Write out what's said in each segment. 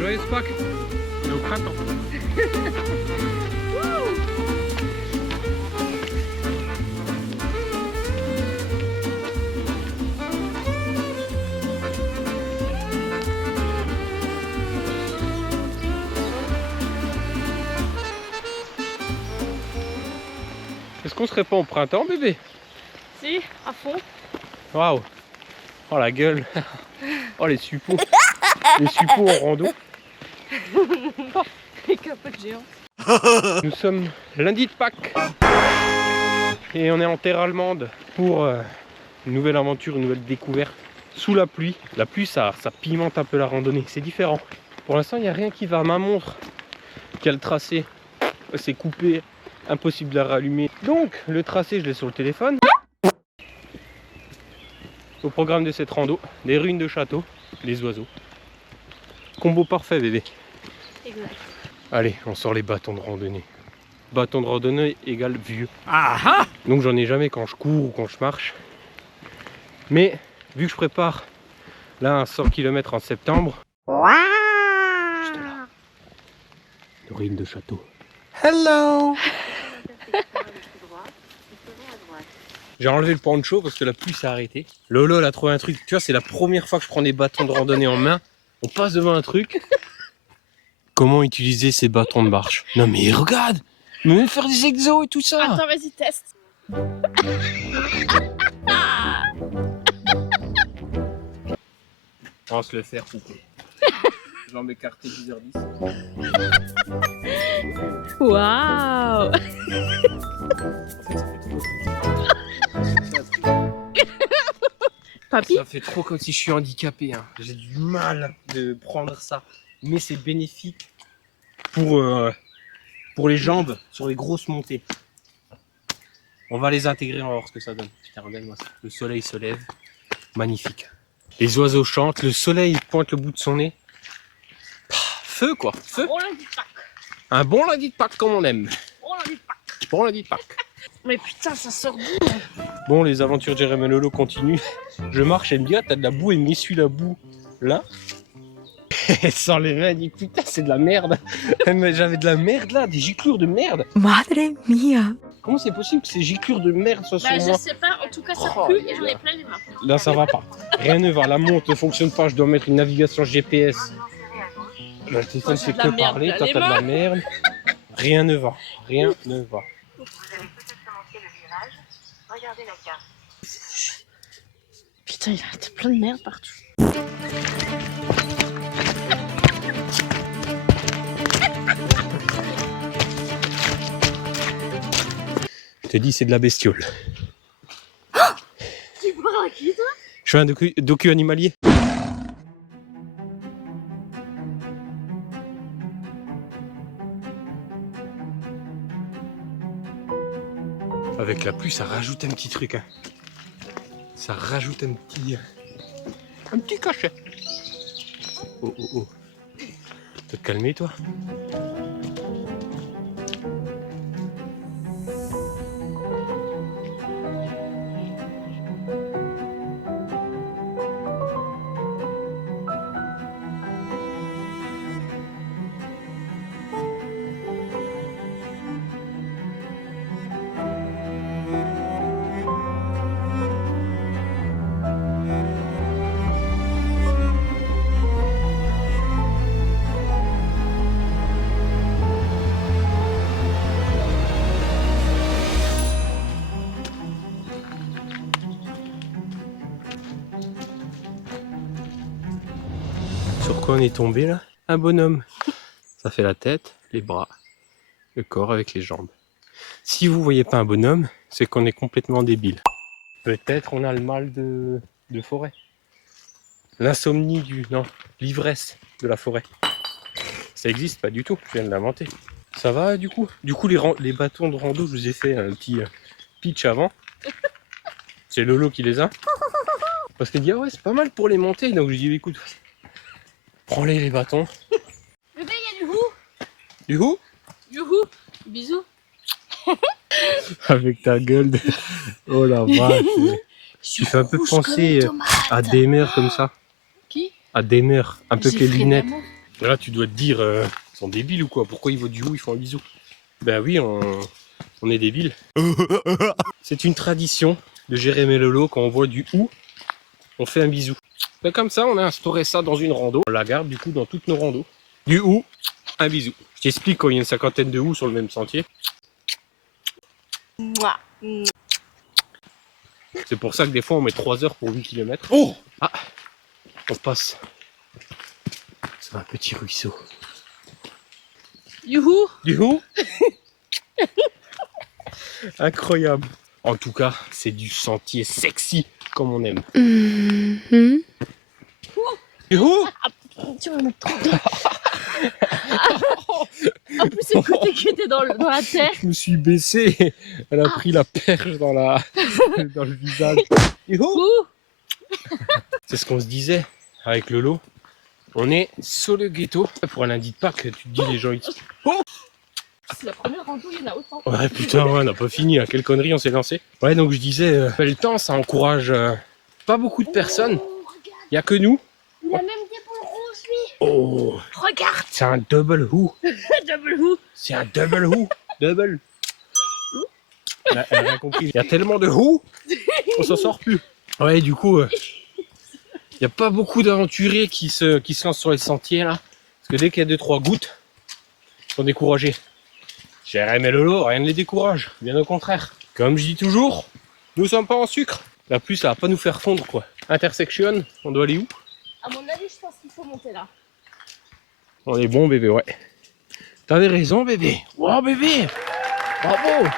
Joyeuse Pâques. C'est au printemps. Est-ce qu'on serait pas au printemps, bébé? Si, à fond. Waouh! Oh la gueule! Oh les suppos! Les suppos en rando. Les capotes géants. Nous sommes lundi de Pâques et on est en terre allemande pour une nouvelle aventure, une nouvelle découverte sous la pluie. La pluie ça pimente un peu la randonnée, c'est différent. Pour l'instant il n'y a rien qui va. Ma montre qui a le tracé, c'est coupé, impossible de la rallumer. Donc le tracé je l'ai sur le téléphone. Au programme de cette rando, des ruines de château, les oiseaux. Combo parfait bébé. Exact. Allez, on sort les bâtons de randonnée. Bâton de randonnée égale vieux. Ah, donc j'en ai jamais quand je cours ou quand je marche. Mais vu que je prépare là un 100 km en septembre. Juste là. Les ruines de château. Hello. J'ai enlevé le poncho parce que la pluie s'est arrêtée. Lolo elle a trouvé un truc. Tu vois, c'est la première fois que je prends des bâtons de randonnée en main. On passe devant un truc. Comment utiliser ces bâtons de marche? Non mais regarde! Même faire des exos et tout ça! Attends, vas-y, teste. On va se le faire couper. Jambes écartées 10h10. Waouh. Papy? Ça fait trop comme si je suis handicapé. Hein. J'ai du mal de prendre ça. Mais c'est bénéfique pour les jambes sur les grosses montées. On va les intégrer, on va voir ce que ça donne. Putain, regarde-moi ça. Le soleil se lève. Magnifique. Les oiseaux chantent, le soleil pointe le bout de son nez. Feu quoi, feu. Bon lundi de Pâques. Un bon lundi de Pâques comme on aime. Bon lundi de Pâques. Bon lundi de Pâques. Mais putain, ça sort d'où? Bon, les aventures de Jérémy Lolo continuent. Je marche, elle me dit, ah, t'as de la boue, elle m'essuie la boue. Là. Elle sort les mains, elle dit, putain, c'est de la merde. J'avais de la merde là, des giclures de merde. Madre mia. Comment c'est possible que ces giclures de merde soient sur Bah, je moi? sais pas, en tout cas, ça Oh, pue et j'en ai plein les mains. Là, ça va pas. Rien ne va. La montre ne fonctionne pas. Je dois mettre une navigation GPS. Le téléphone j'ai fait de la que merde, parler. là, Toi, les t'as de la mains. merde. Rien ne va. Rien ne va. Vous avez peut-être commencé le virage. Regardez la carte. Putain, il y a plein de merde partout. Je te dis, c'est de la bestiole. Tu parles à qui, toi? Je fais un docu animalier. Avec la pluie, ça rajoute un petit truc. Hein. Ça rajoute un petit cachet. Oh oh oh. Te calmer, toi. Sur quoi on est tombé là? Un bonhomme. Ça fait la tête, les bras, le corps avec les jambes. Si vous voyez pas un bonhomme, c'est qu'on est complètement débile. Peut-être on a le mal de forêt. L'insomnie non, l'ivresse de la forêt. Ça existe pas du tout, je viens de l'inventer. Ça va du coup? Du coup les bâtons de rando, je vous ai fait un petit pitch avant. C'est Lolo qui les a. Parce qu'elle dit ah ouais c'est pas mal pour les monter. Donc je dis écoute, prends-les les bâtons. Bébé, il y a du hou. Du coup Youhou. Bisous. avec ta gueule de... Oh la vache. Tu fais un peu penser à Demer comme ça. Qui? À Demer, un peu que les lunettes. Là, tu dois te dire, ils sont débiles ou quoi? Pourquoi ils voient du hou, ils font un bisou? Ben oui, on est débiles. C'est une tradition de Jérémy et Lolo, quand on voit du hou, on fait un bisou. Ben comme ça, on a instauré ça dans une rando. On la garde du coup dans toutes nos randos. Du hou, un bisou. Je t'explique, quand il y a une cinquantaine de hou sur le même sentier. Mouah. C'est pour ça que des fois on met 3 heures pour 8 km. Oh ah, on passe. C'est un petit ruisseau. Youhou. Du hou. Incroyable. En tout cas, c'est du sentier sexy comme on aime. Du hou. Tu vas me mettre trop bien. En plus, c'est le côté qui était dans la terre. Je me suis baissé. Elle a pris la perche dans le visage. Du hou. Ouh. C'est ce qu'on se disait avec Lolo. On est sur le ghetto. Pour un lundi de Pâques, tu te dis les gens ici. Oh C'est la première rando, il y en a autant. ouais putain, ouais, on n'a pas fini. À quelle connerie on s'est lancé. Ouais, donc je disais, le temps, ça encourage pas beaucoup de personnes. Oh, regarde, Il n'y a que nous. il a même des boules rouges, lui. Oh, Regarde. c'est un double who. Double who. C'est un double who. Double. Elle a rien compris. Il y a tellement de who qu'on s'en sort plus. Ouais, du coup, il n'y a pas beaucoup d'aventuriers qui se lancent sur les sentiers là. Parce que dès qu'il y a 2-3 gouttes, ils sont découragés. Jérémy et Lolo, rien ne les décourage. Bien au contraire. Comme je dis toujours, nous sommes pas en sucre. La pluie, ça va pas nous faire fondre quoi. Intersection, on doit aller où? À mon avis, je pense qu'il faut monter là. On est bon bébé, ouais. T'avais raison bébé. Wow bébé. Bravo.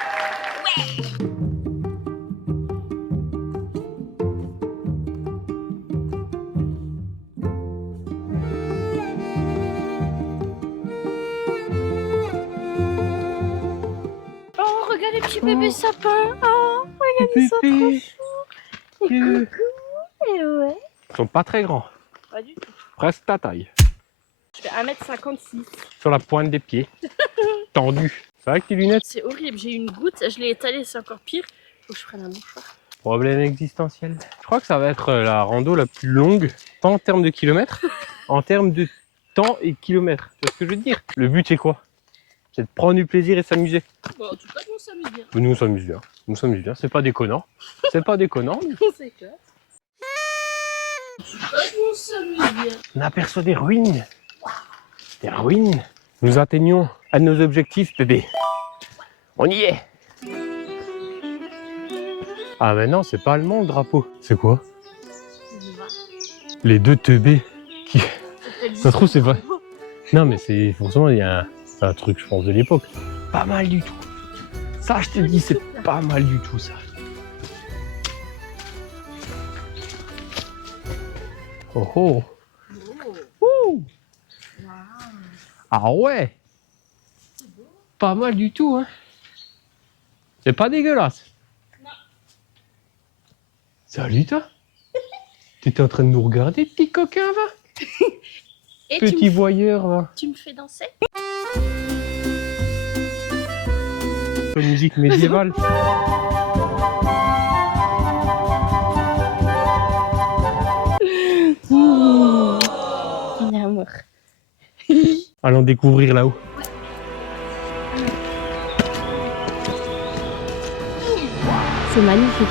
Oh, regarde les petits bébés sapins. Oh, regardez ça, trop chou. Et coucou. Et ouais. Ils sont pas très grands. Pas du tout. Presque ta taille. Je fais 1m56. Sur la pointe des pieds. Tendu. C'est vrai que tes lunettes? C'est horrible, j'ai eu une goutte, je l'ai étalée, c'est encore pire. Faut que je prenne un mouchoir. Problème existentiel. Je crois que ça va être la rando la plus longue, pas en termes de kilomètres, en termes de temps et kilomètres. Tu vois ce que je veux dire? Le but c'est quoi? C'est de prendre du plaisir et s'amuser. Bon, en tout cas, nous on s'amuse bien. Nous on s'amuse bien. Nous on s'amuse bien. C'est pas déconnant. C'est pas déconnant. Mais C'est clair. En tout cas, nous on s'amuse bien. on aperçoit des ruines. Des ruines. Nous atteignons à nos objectifs, bébé. On y est. Ah mais non, c'est pas allemand le drapeau. C'est quoi? Les deux teubés qui... Ça se trouve c'est pas... Non mais c'est forcément il y a c'est un truc je pense de l'époque. Pas mal du tout. Ça je te dis c'est pas mal du tout ça. Oh oh. Ouh. Ah ouais. Pas mal du tout hein. C'est pas dégueulasse. Non. Salut toi. T'étais en train de nous regarder petit coquin va. Et Petit voyeur va. tu me fais danser? Musique médiévale. Mon amour. Allons découvrir là-haut. C'est magnifique.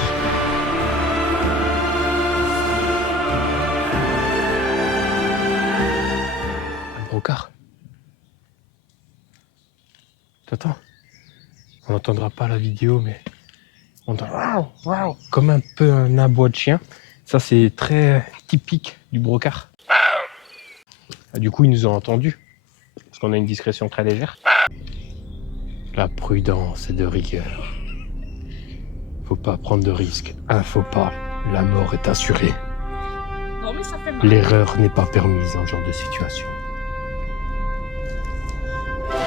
Un brocard. Attends. On n'entendra pas la vidéo, mais on entend waouh, waouh, comme un peu un aboi de chien. Ça, c'est très typique du brocard. Ah, du coup, ils nous ont entendus. Parce qu'on a une discrétion très légère. La prudence est de rigueur. Faut pas prendre de risques. Un faux pas, la mort est assurée. Non mais ça fait mal. L'erreur n'est pas permise dans ce genre de situation.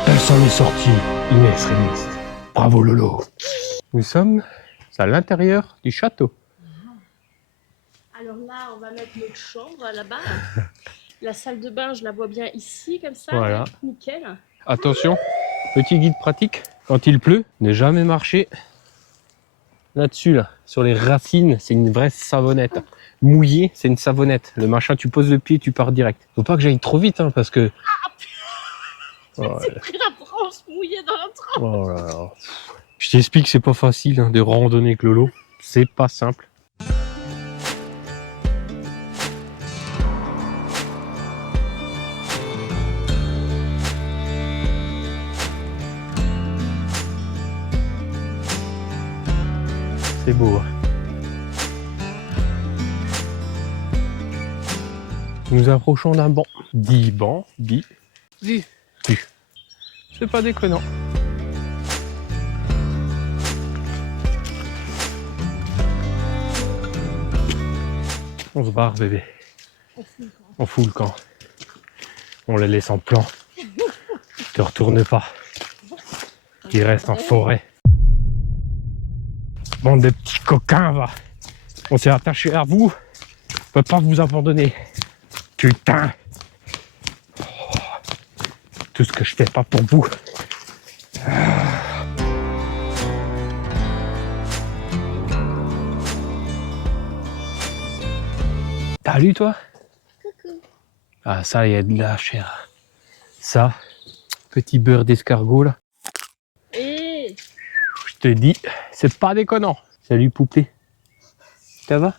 Elle s'en est sortie, Inès Rémiste. Bravo Lolo. Nous sommes à l'intérieur du château. Alors là, on va mettre notre chambre là-bas. La salle de bain, je la vois bien ici, comme ça. Voilà. Nickel. Attention, petit guide pratique. Quand il pleut, ne jamais marcher là-dessus, là, sur les racines. C'est une vraie savonnette. mouillé, c'est une savonnette. Le machin, tu poses le pied, tu pars direct. Faut pas que j'aille trop vite, hein, parce que... Oh, J'ai pris la branche mouillée dans la tranche. oh là là. Je t'explique, c'est pas facile hein, de randonner avec Lolo. C'est pas simple. C'est beau. Nous approchons d'un banc. 10 bancs, 10 vues. C'est pas déconnant. On se barre, bébé. On fout le camp. On les laisse en plan. Te retourne pas. Ils restent en forêt. Bande de petits coquins, va. On s'est attaché à vous. On peut pas vous abandonner. Putain. Oh. Tout ce que je fais pas pour vous. T'as lu, toi? Coucou. Ah, ça, il y a de la chair. Ça, petit beurre d'escargot, là. Et Je te dis, c'est pas déconnant. Salut, poupée. Ça va?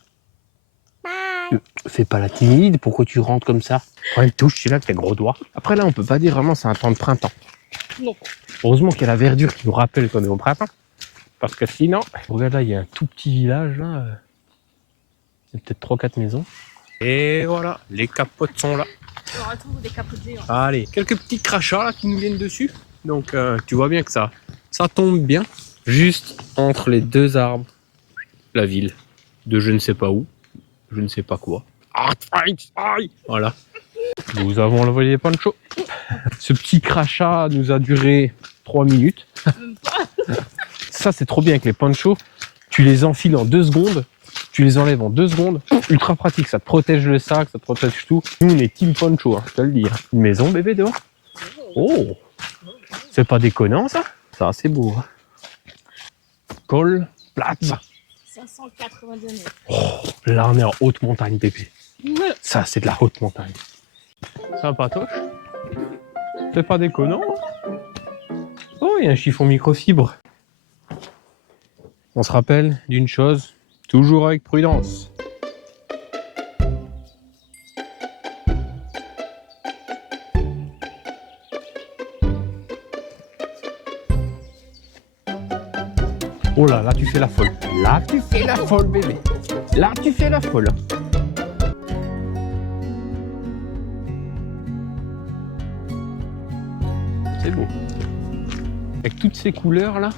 Fais pas la timide, pourquoi tu rentres comme ça? Ouais, touche, tu là avec tes gros doigts. Après, là, on peut pas dire vraiment c'est un temps de printemps. non. Heureusement qu'il y a la verdure qui nous rappelle qu'on est au printemps. Parce que sinon, regarde là, il y a un tout petit village, là. C'est peut-être 3-4 maisons. Et voilà, les capotes sont là. On retrouve des capotes géants. Allez, quelques petits crachats là qui nous viennent dessus. Donc tu vois bien que ça tombe bien. Juste entre les deux arbres, la ville de je ne sais pas où, je ne sais pas quoi. Voilà. Nous avons envoyé les ponchos. Ce petit crachat nous a duré 3 minutes. Ça c'est trop bien avec les ponchos. Tu les enfiles en 2 secondes. Tu les enlèves en 2 secondes. Ultra pratique, ça te protège le sac, ça te protège tout. Nous, on est team poncho, hein, je te le dis. Hein. Une maison, bébé, dehors. Oh, c'est pas déconnant, ça. Ça, c'est beau. Hein. Col Plaza. 582 mètres. Oh, là, on est en haute montagne, bébé. Ça, c'est de la haute montagne. Sympatoche. C'est pas déconnant. Oh, il y a un chiffon microfibre. On se rappelle d'une chose. Toujours avec prudence. Oh là, là tu fais la folle. Là tu fais la folle, bébé. Là tu fais la folle. C'est beau. Avec toutes ces couleurs là,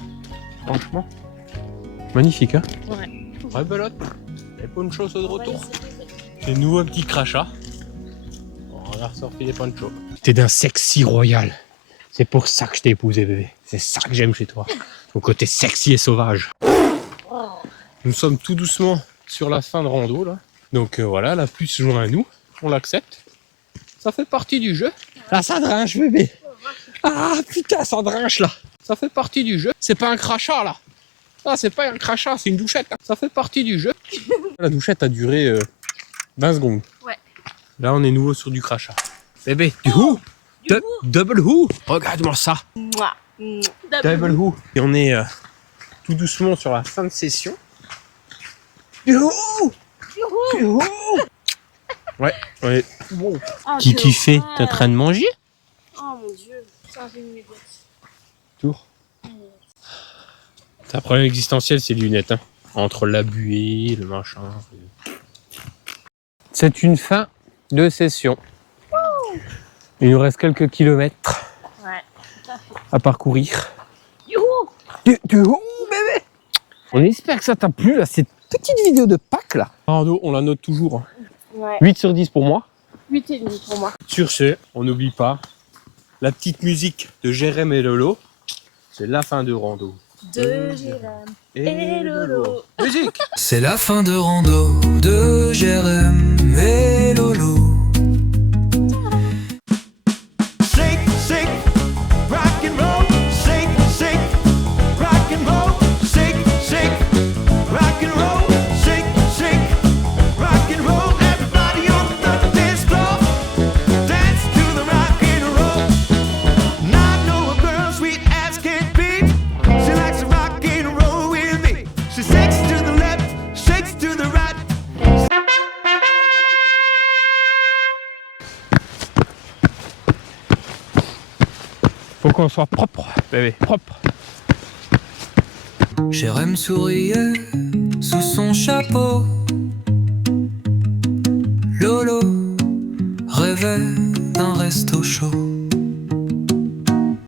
franchement, magnifique hein. Ouais. Ouais, belote. Les ponchos sont de retour. Ouais, C'est nouveau un petit crachat. On a ressorti les ponchos. T'es d'un sexy royal. C'est pour ça que je t'ai épousé, bébé. C'est ça que j'aime chez toi. Ton côté sexy et sauvage. oh. Nous sommes tout doucement sur la fin de rando, là. Donc voilà, la pluie se joint à nous. On l'accepte. Ça fait partie du jeu. Ah, ça drinche, bébé. Ah, putain, ça drinche, là. Ça fait partie du jeu. C'est pas un crachat, là. Ah, c'est pas un crachat, c'est une douchette. Hein. Ça fait partie du jeu. La douchette a duré 20 secondes. Ouais. Là, on est nouveau sur du crachat. Bébé, du who? Double who? Regarde-moi ça. Mouah. Double who. Et on est tout doucement sur la fin de session. Du who? Du who? Ouais, ouais. Wow. Oh, Qui fait? T'es en train de manger? Oh mon dieu. Ça, j'ai une lunettes. Tour. Ta problème existentiel, c'est les lunettes. Hein. Entre la buée, le machin. C'est une fin de session. Il nous reste quelques kilomètres Ouais. à parcourir. Youhou. Youhou, bébé! On espère que ça t'a plu, là, cette petite vidéo de Pâques, là. Rando, on la note toujours. Hein. Ouais. 8 sur 10 pour moi. 8,5 pour moi. Sur ce, on n'oublie pas la petite musique de Jérém et Lolo. C'est la fin de rando. De Jérém et Lolo. Musique! C'est la fin de rando de Jérém et Lolo. Shake, shake, rock and roll. Shake, shake, rock and roll. Shake, shake, rock and roll. Shake, shake, rock and roll. Faut qu'on soit propre, bébé, propre. Jérém souriait sous son chapeau. Lolo rêvait d'un resto chaud.